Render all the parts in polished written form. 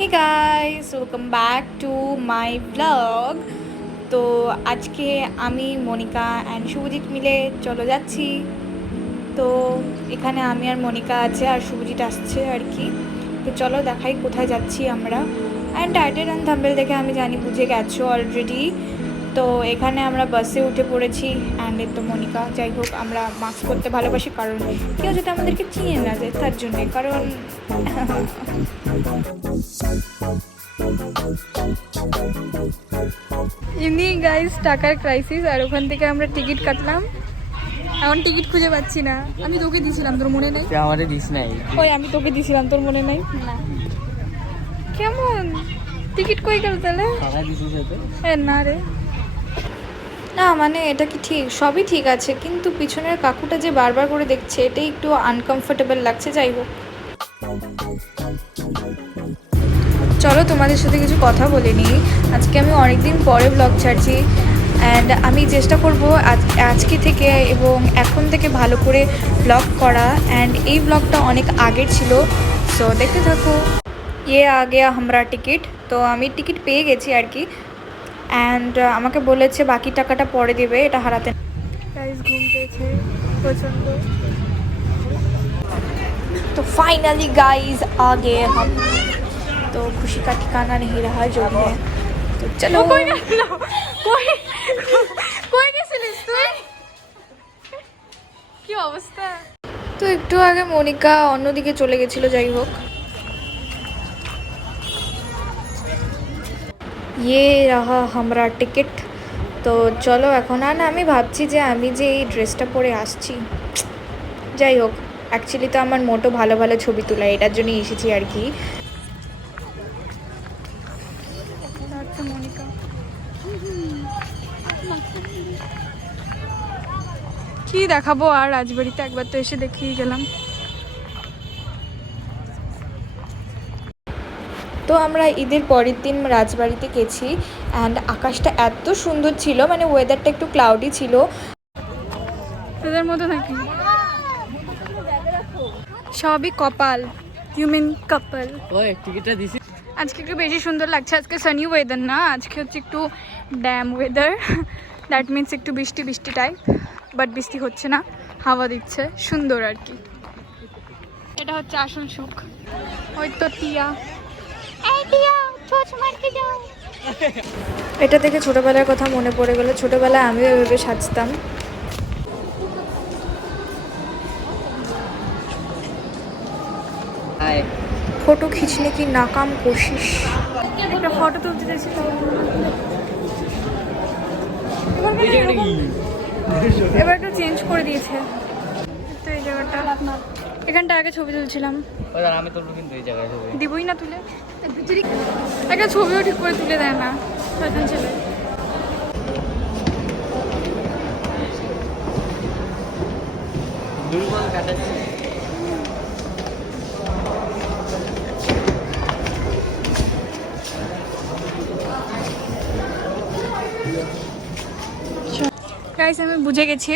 Hey guys, welcome back to my blog. তো আজকে আমি মনিকা অ্যান্ড শুভজিৎ মিলে চলে যাচ্ছি। তো এখানে আমি আর মনিকা আছে আর শুভজিৎ আসছে আর কি। তো চলো দেখাই কোথায় যাচ্ছি আমরা। অ্যান্ড টাইটেল অ্যান্ড থাম্বনেল দেখে আমি জানি বুঝে গেছো অলরেডি। তো এখানে আমরা বাসে উঠে পড়েছি অ্যান্ড এর তো মনিকা। যাই হোক, আমরা মাস্ক করতে ভালোবাসি কারণ কেউ যাতে আমাদেরকে চিনে না যায় তার জন্যে, কারণ এমনি গাইস টাকার ক্রাইসিস। আর ওখান থেকে আমরা টিকিট কাটলাম, এখন টিকিট খুঁজে পাচ্ছি না। আমি তোকে দিয়েছিলাম, তোর মনে নেই? আমারে দিস নাই। ওই আমি তোকে দিয়েছিলাম, তোর মনে নেই? না। কেমন টিকিট কই গেল তাহলে? টাকা দিছিস সাথে? না রে, না মানে এটা কি ঠিক? সবই ঠিক আছে, কিন্তু পিছনের কাকুটা যে বারবার করে দেখছে এটাই একটু আনকমফোর্টেবল লাগছে। যাই হোক, চলো তোমাদের সাথে কিছু কথা বলে নিই। আজকে আমি অনেকদিন পরে ব্লগ ছাড়ছি অ্যান্ড আমি চেষ্টা করব আজকে থেকে এবং এখন থেকে ভালো করে ব্লগ করা। অ্যান্ড এই ব্লগটা অনেক আগের ছিল, সো দেখতে থাকো। ইয়ে আ গেয়া হামরা টিকিট। তো আমি টিকিট পেয়ে গেছি আর কি, অ্যান্ড আমাকে বলেছে বাকি টাকাটা পরে দেবে, এটা হারাতে। গাইস ঘুম পেয়েছে প্রচণ্ড। तो फाइनली गाइस आ गए हम। तो खुशी का ठिकाना नहीं रहा जो भी है। तो चलो কি অবস্থা। তো একটু আগে মনিকা অন্যদিকে চলে গেছিল। যাই হোক, ये रहा हमारा টিকিট। তো চলো এখন। আর না, আমি ভাবছি যে আমি যে এই ড্রেসটা পরে আসছি, যাই হোক অ্যাকচুয়ালি তো আমার মোটো ভালো ভালো ছবি তোলা, এটার জন্যই এসেছি আর কি। কি দেখাবো আর, রাজবাড়িতে একবার তো এসে দেখিয়ে গেলাম। তো আমরা ঈদের পরের দিন রাজবাড়িতে গেছি অ্যান্ড আকাশটা এত সুন্দর ছিল, মানে ওয়েদারটা একটু ক্লাউডি ছিল। এদের মতো নাকি সবই কপাল, হিউম্যান কাপল। ওই টিকিটটা দিছিস? আজকে একটু বেশি সুন্দর লাগছে। আজকে সানি ওয়েদার না, আজকে হচ্ছে একটু ড্যাম ওয়েদার। দ্যাট মিনস একটু বৃষ্টি বৃষ্টি টাইপ, বাট বৃষ্টি হচ্ছে না, হাওয়া দিচ্ছে, সুন্দর আর কি। এটা হচ্ছে আসল সুখ। ওই তো টিয়া, এটা থেকে ছোটবেলার কথা মনে পড়ে গেল। ছোটবেলায় আমিও এভাবে সাজতাম। হাই। ফটো খিচনে কি নাকাম কোশিশ। একটা ফটো তুলতে চাইছি, এবার একটু চেঞ্জ করে দিয়েছে। তো এই জায়গাটা, এখানটা আগে ছবি তুলছিলাম। ওই দাঁড়া, আমি তুলবো কিন্তু এই জায়গায় ছবি। দিবই না তুলে, একটা ছবিও ঠিক করে তুলে দেয় না শয়তান ছেলে। দুর্বল কাটাচ্ছি। গাইস আমি বুঝে গেছি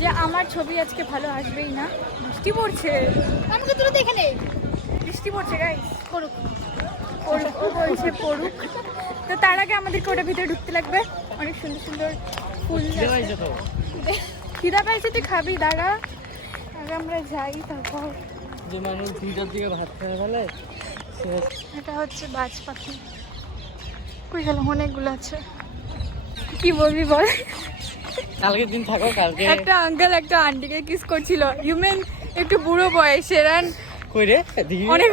যে আমার ছবি আজকে ভালো আসবেই না। বৃষ্টি পড়ছে, আমাকে তুলে দেখে নে। বৃষ্টি পড়ছে গাইস, পড়ুক পড়ুক, ও বলছে পড়ুক। তো তার আগে আমাদেরকে ওটা ভিতরে ঢুকতে লাগবে। অনেক সুন্দর সুন্দর ফুল আছে। খিদা পাইছে, তুই খাবি, দাঁড়া আগে আমরা যাই তারপর। যে মানুষ 2টার দিকে ভাত খেয়ে ফেলে। এটা হচ্ছে বাজ পাখি। কই গেল? অনেকগুলো আছে, কি বলবি বল। কালকের দিন থাকো, কালকে একটা আঙ্কেল একটা আন্টিকে কিস করছিল, হিউম্যান একটু বুড়ো বয়সের, কই রে দেখি। অনেক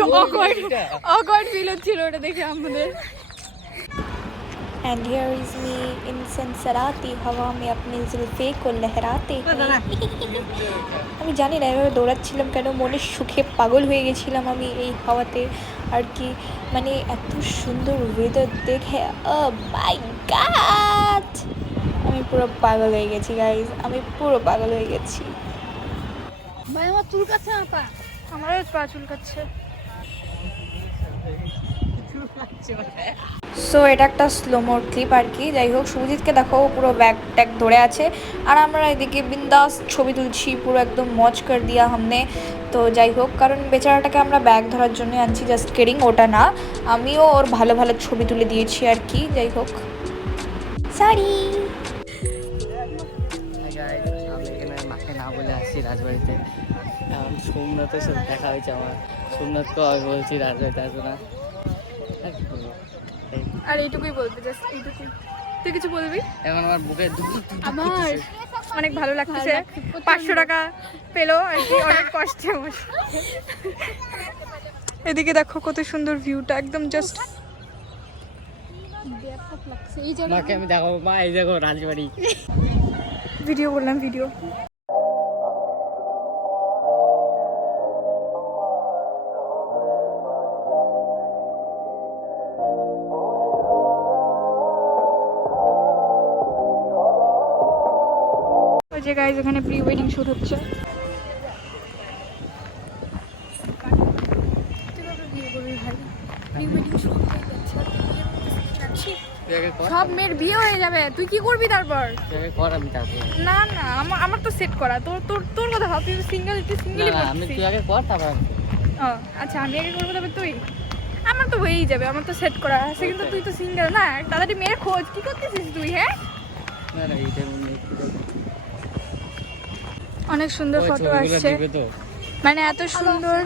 অকওয়ার্ড ফিল হচ্ছিল ওটা দেখে আমাদের। And here is me in सनसराती हवा में अपनी जुल्फे को लहराते हुए। আমি জানি না এভাবে দৌড়াচ্ছিলাম কেন, মনের সুখে পাগল হয়ে গেছিলাম আমি এই হাওয়াতে আর কি। মানে এত সুন্দর ওয়েদার দেখে, ও মাই গড, আমি পুরো পাগল হয়ে গেছি গাইজ, আমি পুরো পাগল হয়ে গেছি। ভাই আমার চুলকাচ্ছে না পা, আমারও পা চুলকাচ্ছে। সো এটা একটা স্লোমো ক্লিপ আর কি। যাই হোক, শুভজিৎকে দেখো পুরো ব্যাগ ট্যাগ ধরে আছে আর আমরা এদিকে বিন্দাস ছবি তুলছি, পুরো একদম মজ কর দিয়া हमने। তো যাই হোক, কারণ বেচারাটাকে আমরা ব্যাগ ধরার জন্য আনছি, জাস্ট কেরিং, ওটা না। আমিও ওর ভালো ভালো ছবি তুলে দিয়েছি আর কি। যাই হোক, সরি। আমি এখানে মাকে না বলে আসছি রাজবাড়িতে। সোমনাথের সাথে দেখা হয়েছে আমার। সোমনাথকেও আমি বলছি রাজবাড়িতে আসবো না। আর কি করবো? আর এইটুকুই বলবি, জাস্ট এইটুকুই। তুই কিছু বলবি? এখন আমার বুকে আমার অনেক ভালো লাগতেছে। 500 টাকা পেলো আর কি, অনেক কষ্টে আমার। এদিকে দেখো কত সুন্দর ভিউটা, একদম জাস্ট। মাকে আমি দেখাবো, মা এই দেখো রাজবাড়ি। ভিডিও করলাম, ভিডিও। ওই যে গাইজ, এখানে প্রি ওয়েডিং শুট হচ্ছে। সব মেয়ের বিয়ে হয়ে যাবে, তুই কি করবি তারপর? না না, আমার তো সেট করা। তোর তোর তোর কথা ভাব, তুই সিঙ্গেল, তুই সিঙ্গেলই আমি করছিস। তুই আগে কর তারপর। ও আচ্ছা, আমি আগে করবো তারপর তুই? আমার তো হয়েই যাবে, আমার তো সেট করা আছে, কিন্তু তুই তো সিঙ্গেল না। তাড়াতাড়ি মেয়ের খোঁজ, কি করতেছিস তুই? হ্যাঁ, না না, এইটা অনেক সুন্দর ফটো আসছে, মানে এত সুন্দর।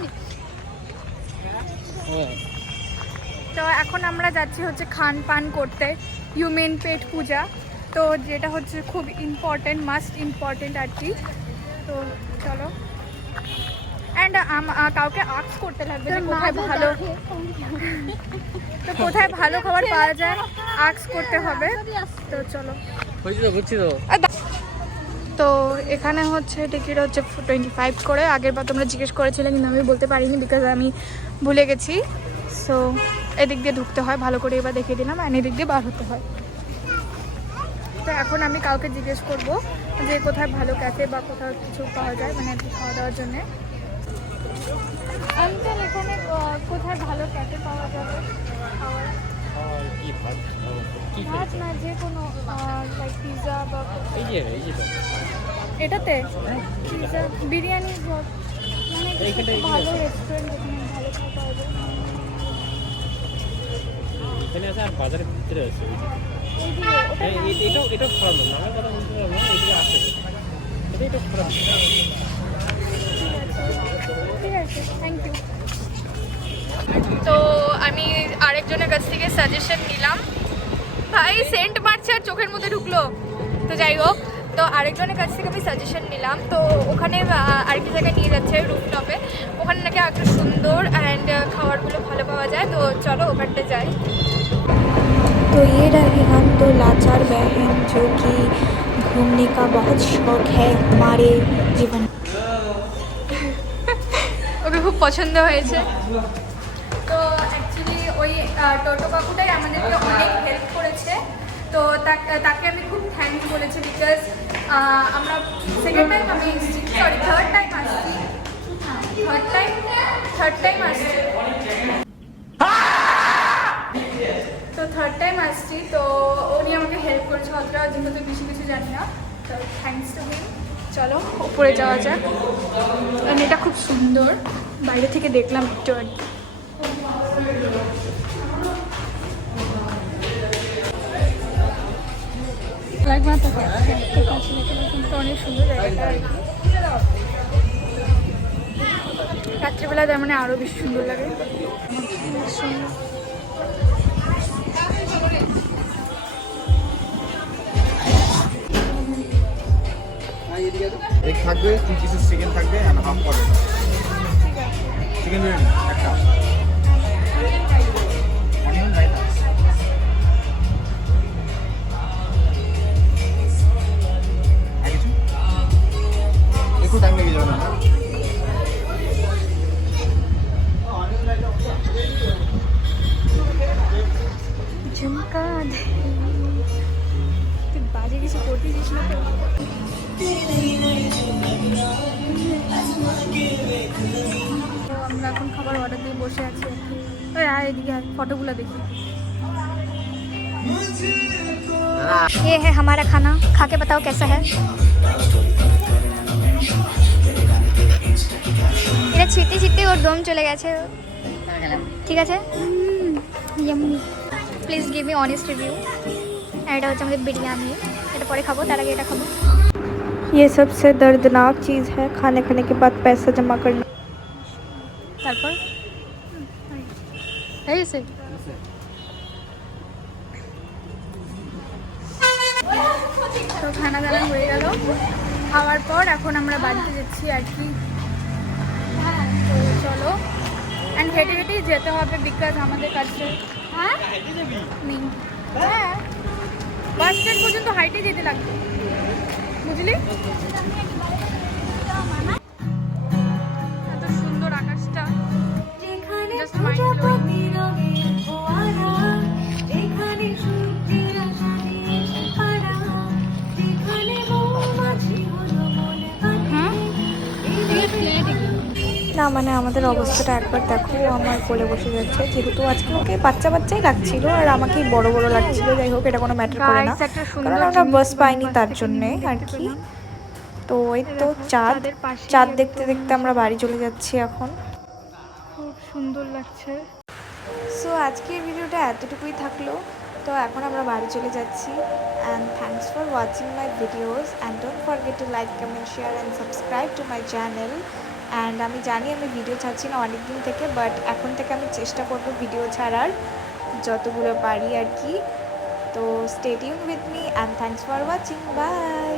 তো এখন আমরা যাচ্ছি হচ্ছে খান পান করতে, হিউম্যান পেট পূজা। তো যেটা হচ্ছে খুব ইম্পর্টেন্ট, মাস্ট ইম্পর্টেন্ট আর কি। তো চলো। অ্যান্ড কাউকে আক্স করতে লাগবে যে কোথায় ভালো, তো কোথায় ভালো খাবার পাওয়া যায় আক্স করতে হবে। তো চলো। বুঝছি তো। তো এখানে হচ্ছে টিকিট হচ্ছে 25 করে। আগের বার তোমরা জিজ্ঞেস করেছিলে, কিন্তু আমি বলতে পারিনি বিকজ আমি ভুলে গেছি। সো এদিক দিয়ে ঢুকতে হয়, ভালো করে এবার দেখিয়ে দিলাম, আর এদিক দিয়ে বার হতে হয়। তো এখন আমি কাউকে জিজ্ঞেস করব যে কোথায় ভালো ক্যাফে বা কোথাও কিছু পাওয়া যায়, মানে খাওয়া দাওয়ার জন্যে। আঙ্কেল, এখানে কোথায় ভালো ক্যাফে পাওয়া যাবে খাওয়ার? ভাত না, যে কোনো লাইক পিৎজা বা এটাতে পিৎজা, বিরিয়ানি, মানে ভালো রেস্টুরেন্ট যেখানে ভালো খাওয়া পাওয়া যায়। এখানে আছে আর বাজারের ভিতরে আছে। ওইদিকে এটা খারাপ না, আমার কথা বলতে পারবো না, এদিকে আছে। এটা খারাপ না। ঠিক আছে, থ্যাংক ইউ। তো আমি আরেকজনের কাছ থেকে সাজেশন নিলাম। ভাই সেন্ট মারছে আর চোখের মধ্যে ঢুকলো। তো যাই হোক, তো আরেকজনের কাছ থেকে আমি সাজেশন নিলাম। তো ওখানে আরেকটি জায়গায় নিয়ে যাচ্ছে, রুফটপে। ওখানে নাকি একটু সুন্দর অ্যান্ড খাবারগুলো ভালো পাওয়া যায়। তো চলো ওখানটা যাই। तो ये रहे हम दो लाचार बहन जो कि घूमने का बहुत शौक है हमारे जीवन। ওকে খুব পছন্দ হয়েছে। তো অ্যাকচুয়ালি ওই টোটো কাকুটাই আমাদেরকে অনেক হেল্প করেছে। তো তাকে আমি খুব থ্যাংক বলেছি, বিকজ আমরা সেকেন্ড টাইম আমি সরি থার্ড টাইম আসছি। তো থার্ড টাইম আসছি। তো উনি আমাকে হেল্প করেছে অতটা, যেহেতু বেশি কিছু জানি না। তো থ্যাংকস টু হিম। চলো উপরে যাওয়া যাক। এটা খুব সুন্দর, বাইরে থেকে দেখলাম একটু আর কি। অনেক সুন্দর জায়গাটা আর কি। রাত্রিবেলা তার মানে আরো বেশি সুন্দর লাগে। এগ থাকবে, 2 পিসেস চিকেন থাকবে আর হাফ পটেটো। চিকেন বিরিয়ানি একটা, অনিয়ন রাইতা। আর কিছু একটু টাইম লেগে যাবে না। ঝুমকা তুই বাজে কিছু করতেছিস না তো? আমরা এখন খাবার অর্ডার দিয়ে বসে আছি। আর এদিকে ফটোগুলো দেখি। ये है हमारा खाना, खा के बताओ कैसा है। এটা ছিটতে ছিটতে ওর দম চলে গেছে। ঠিক আছে, please give me honest review. আর এটা হচ্ছে আমাদের বিরিয়ানি, এটা পরে খাবো, তার আগে এটা খাবো। ये सबसे दर्दनाक चीज़ है, खाने खाने के बाद पैसा जमा करना। তারপর এই সে তো খানা দানা হয়ে গেল, খাওয়ার পর এখন আমরা বাড়িতে যাচ্ছি আর কি। তো চলো, অ্যান্ড হেঁটে হেঁটেই যেতে হবে বিকজ আমাদের কাছে নেই। হ্যাঁ, বাস স্ট্যান্ড পর্যন্ত হাইটে যেতে লাগবে, বুঝলি? এত সুন্দর আকাশটা, জাস্ট মাইন্ড ব্লোয়িং। না মানে আমাদের অবস্থাটা একবার দেখো, আমার কোলে বসে যাচ্ছে, যেহেতু আজকে ওকে বাচ্চা বাচ্চাই লাগছিল আর আমাকেই বড় বড় লাগছিল। যাই হোক, এটা কোনো ম্যাটার করে না, Guys, একটা সুন্দর কারণ আমরা জিনিস বাস পাইনি বাস তার থেকে জন্যে নেমে আর দেখতে কি। পেলাম। তো ওই তো দেখো, চাঁদ, চাঁদের পাশেই চাঁদ দেখতে একদম দেখতে আমরা বাড়ি চলে যাচ্ছি এখন। খুব সুন্দর লাগছে। সো আজকের ভিডিওটা এতটুকুই থাকলো। তো এখন আমরা বাড়ি চলে যাচ্ছি। And thanks for watching my videos, and don't forget to like, comment, share and subscribe to my channel. And আমি জানি আমি ভিডিও ছাড়ছি না অনেক দিন থেকে, বাট এখন থেকে আমি চেষ্টা করব ভিডিও ছাড়ার যতগুলো পারি আর কি। তো stay tuned with me, and thanks for watching, by.